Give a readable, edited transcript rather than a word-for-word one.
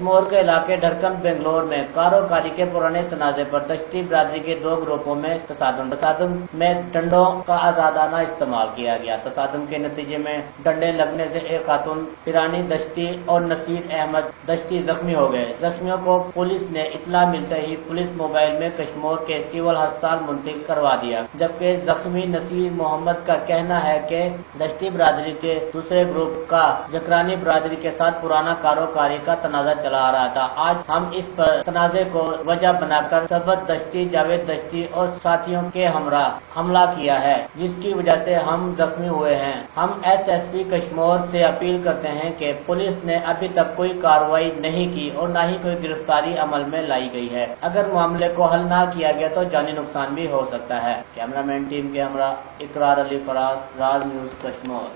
कश्मोर के इलाके ढरकन बेंगलोर में कारोकारी के पुराने तनाजे पर दश्ती बिरादरी के दो ग्रुपों में तसादम में डंडों का आजादाना इस्तेमाल किया गया। तसादम के नतीजे में डंडे लगने से एक खातून पिरानी दश्ती और नसीर अहमद दश्ती जख्मी हो गए। जख्मियों को पुलिस ने इत्तला मिलते ही पुलिस मोबाइल में कश्मोर के सिविल अस्पताल मुंतकिल करवा दिया, जबकि जख्मी नसीर मोहम्मद का कहना है कि दश्ती बिरादरी के दूसरे ग्रुप का जकरानी बिरादरी के साथ पुराना कारोकारी का तनाजा चला आ रहा था। आज हम इस पर तनाजे को वजह बनाकर सबत दश्ती, जावेद दश्ती और साथियों के हमरा हमला किया है, जिसकी वजह से हम जख्मी हुए हैं। हम एसएसपी कश्मोर से अपील करते हैं कि पुलिस ने अभी तक कोई कार्रवाई नहीं की और न ही कोई गिरफ्तारी अमल में लाई गई है। अगर मामले को हल न किया गया तो जानी नुकसान भी हो सकता है। कैमरामैन टीम के हमरा इकरार अली फराज, राज न्यूज कश्मोर।